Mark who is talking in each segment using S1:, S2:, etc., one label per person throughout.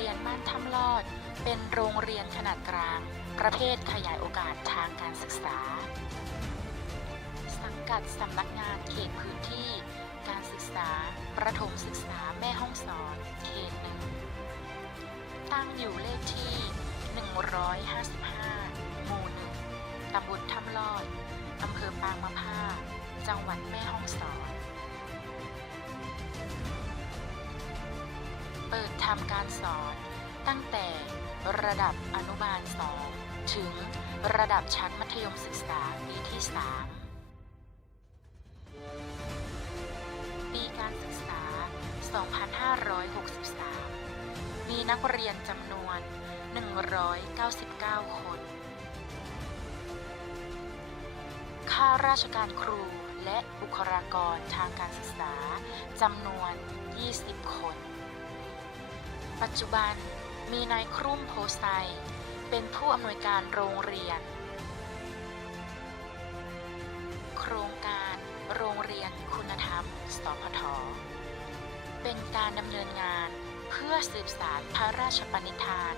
S1: รียนบ้านถ้ำลอด เป็นโรงเรียนขนาดกลาง ประเภทขยายโอกาสทางการศึกษา สังกัดสำนักงานเขตพื้นที่ การศึกษา ประถมศึกษาแม่ห้องสอนเขตหนึ่งตั้งอยู่เลขที่ 155 หมู่หนึ่งตำบลถ้ำลอดอำเภอปางมะผ้า จังหวัดแม่ฮ่องสอน เปิดทำการสอน ตั้งแต่ระดับอนุบาล 2 ถึงระดับชั้นมัธยมศึกษาปีที่ 3 ปีการศึกษา 2563 มีนักเรียนจำนวน 199 คน ข้าราชการครูและบุคลากรทางการศึกษาจำนวน 20 คน ปัจจุบันมีนายครุ่มโพไซเป็นผู้อำนวยการโรงเรียน โครงการโรงเรียนคุณธรรม สพท เป็นการดำเนินงานเพื่อสืบสารพระราชปณิธาน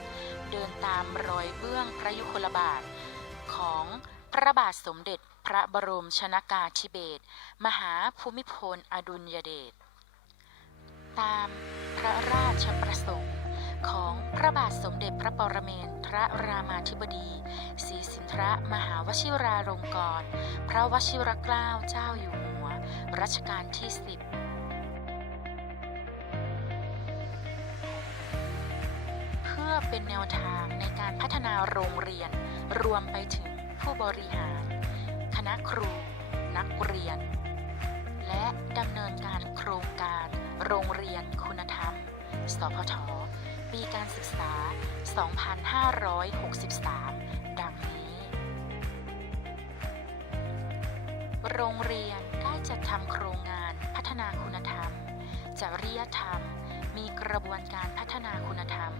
S1: เดินตามรอยเบื้องพระยุคลบาท ของพระบาทสมเด็จพระบรมชนากาธิเบศรมหาภูมิพลอดุลยเดช ตามพระราชประสงค์ ของพระบาทสมเด็จพระปรเมนทรรามาธิบดีศรีสินทรมหาวชิราลงกรณพระวชิรเกล้าเจ้าอยู่หัว รัชกาลที่สิบเพื่อเป็นแนวทางในการพัฒนาโรงเรียน รวมไปถึงผู้บริหาร คณะครู นักเรียน และดำเนินการโครงการ โรงเรียนคุณธรรม สพท ปีการศึกษา 2563 ดังนี้ โรงเรียนได้จัดทำโครงงานพัฒนาคุณธรรม จริยธรรม มีกระบวนการพัฒนาคุณธรรม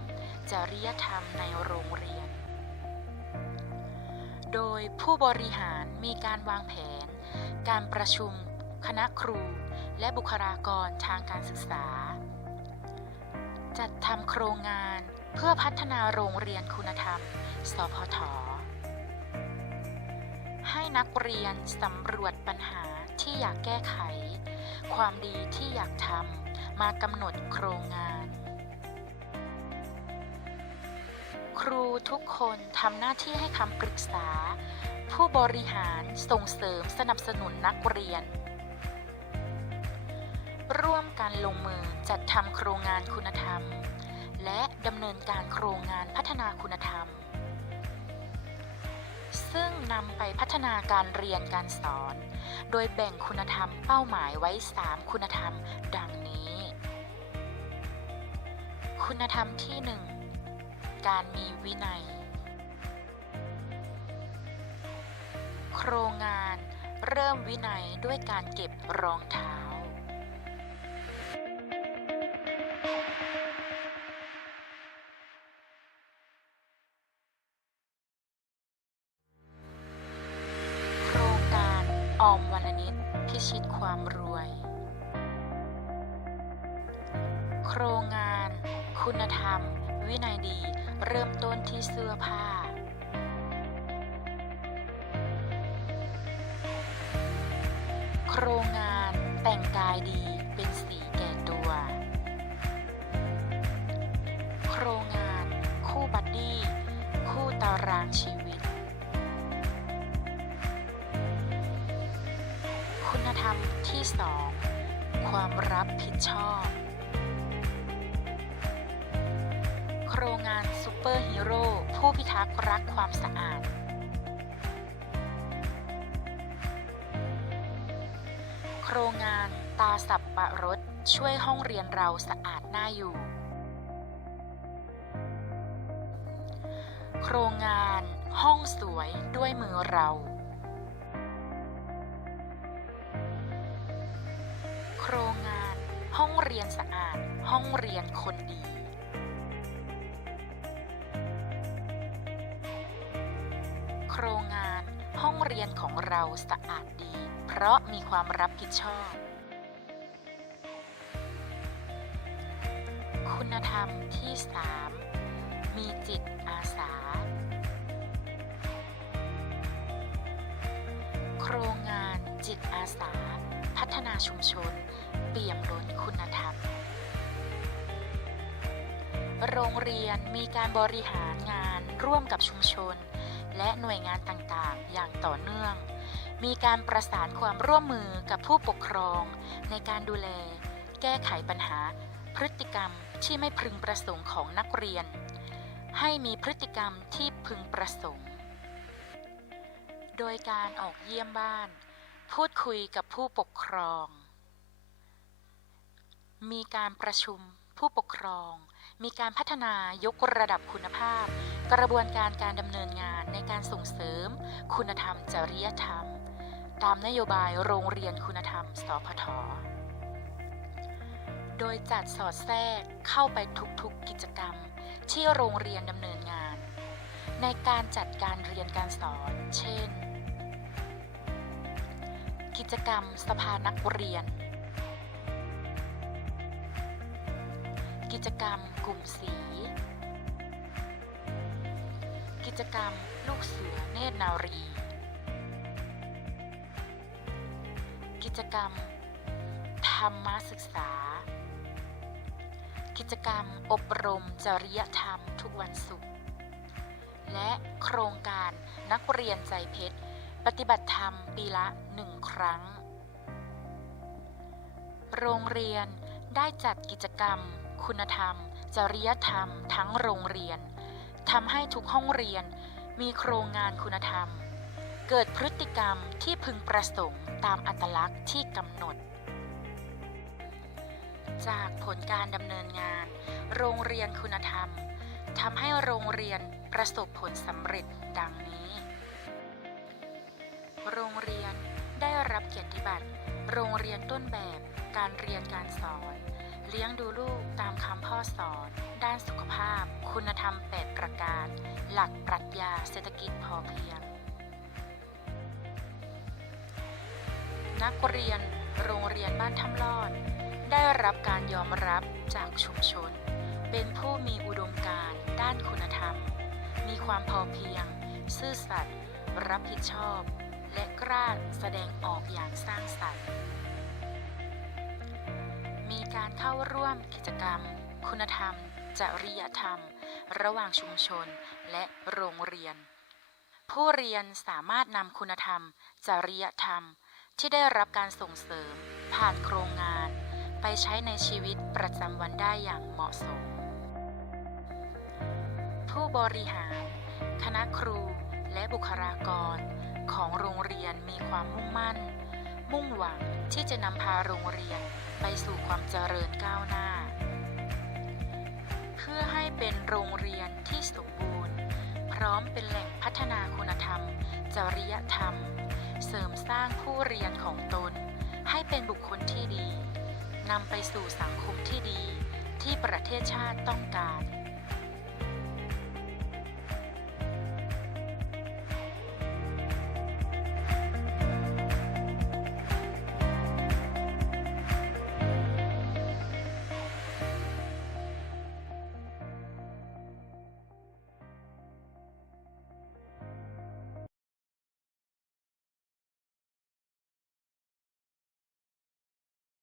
S1: จริยธรรมในโรงเรียน โดยผู้บริหารมีการวางแผน การประชุมคณะครู และบุคลากรทางการศึกษา จัดทำโครงงานเพื่อพัฒนาโรงเรียนคุณธรรม สพท ให้นักเรียนสำรวจปัญหาที่อยากแก้ไข ความดีที่อยากทำมากำหนดโครงงาน ครูทุกคนทำหน้าที่ให้คำปรึกษา ผู้บริหารส่งเสริมสนับสนุนนักเรียน ร่วมกันลงมือจัดทำโครงงานคุณธรรม และดำเนินการโครงงานพัฒนาคุณธรรม ซึ่งนำไปพัฒนาการเรียนการสอน โดยแบ่งคุณธรรมเป้าหมายไว้ 3 คุณธรรม ดังนี้ คุณธรรมที่ 1 การมีวินัย โครงงานเริ่มวินัยด้วยการเก็บรองเท้า ความรวย โครงงาน คุณธรรม วินัยดี เริ่มต้นที่เสื้อผ้า โครงงานแต่งกายดีเป็นสี รมที่ 2 ความรับผิดชอบ โครงงานซูเปอร์ฮีโร่ผู้พิทักษ์รักความสะอาด โครงงานตาสับปะรดช่วยห้องเรียนเราสะอาดน่าอยู่ โครงงานห้องสวยด้วยมือเรา ห้องเรียนสะอาด ห้องเรียนคนดี โครงงานห้องเรียนของเราสะอาดดี เพราะมีความรับผิดชอบ คุณธรรมที่ 3 มีจิตอาสา โครงงานจิตอาสา พัฒนาชุมชน เปี่ยมล้นคุณธรรม โรงเรียนมีการบริหารงานร่วมกับชุมชน และหน่วยงานต่างๆ อย่างต่อเนื่อง มีการประสานความร่วมมือกับผู้ปกครอง ในการดูแล แก้ไขปัญหา พฤติกรรมที่ไม่พึงประสงค์ของนักเรียน ให้มีพฤติกรรมที่พึงประสงค์ โดยการออกเยี่ยมบ้าน พูดคุยกับผู้ปกครอง มีการประชุมผู้ปกครอง มีการพัฒนายกระดับคุณภาพ กระบวนการการดำเนินงานในการส่งเสริม คุณธรรมจริยธรรม ตามนโยบายโรงเรียนคุณธรรม สพท โดยจัดสอดแทรกเข้าไปทุกๆกิจกรรม ที่โรงเรียนดำเนินงาน ในการจัดการเรียนการสอน เช่น จกรรมสภานักเรียน กิจกรรมกลุ่มสี กิจกรรมลูกเสือเนตรนารี กิจกรรม ธรรมศึกษา กิจกรรมอบรมจริยธรรมทุกวันศุกร์และโครงการนักเรียนใจเพชร ปฏิบัติธรรมปีละหนึ่งครั้ง โรงเรียนได้จัดกิจกรรม คุณธรรม จริยธรรม ทั้งโรงเรียนทำให้ทุกห้องเรียนมีโครงงานคุณธรรม เกิดพฤติกรรมที่พึงประสงค์ตามอัตลักษณ์ที่กำหนด จากผลการดำเนินงาน โรงเรียนคุณธรรมทำให้โรงเรียนประสบผลสำเร็จดังนี้ โรงเรียนได้รับเกียรติบัตร โรงเรียนต้นแบบ การเรียนการสอน เลี้ยงดูลูกตามคำพ่อสอน ด้านสุขภาพ คุณธรรม 8 ประการ หลักปรัชญาเศรษฐกิจพอเพียง นักเรียนโรงเรียนบ้านถ้ำลอด ได้รับการยอมรับจากชุมชน เป็นผู้มีอุดมการณ์ด้านคุณธรรม มีความพอเพียง ซื่อสัตย์รับผิดชอบ และกล้าแสดงออกอย่างสร้างสรรค์ มีการเข้าร่วมกิจกรรม คุณธรรม จริยธรรม ระหว่างชุมชนและโรงเรียน ผู้เรียนสามารถนำคุณธรรม จริยธรรม ที่ได้รับการส่งเสริม ผ่านโครงงาน ไปใช้ในชีวิตประจำวันได้อย่างเหมาะสม ผู้บริหาร คณะครูและบุคลากร ของโรงเรียนมีความมุ่งมั่น มุ่งหวังที่จะนำพาโรงเรียนไปสู่ความเจริญก้าวหน้า เพื่อให้เป็นโรงเรียนที่สมบูรณ์ พร้อมเป็นแหล่งพัฒนาคุณธรรม จริยธรรม เสริมสร้างผู้เรียนของตน ให้เป็นบุคคลที่ดีนำไปสู่สังคมที่ดีที่ประเทศชาติต้องการ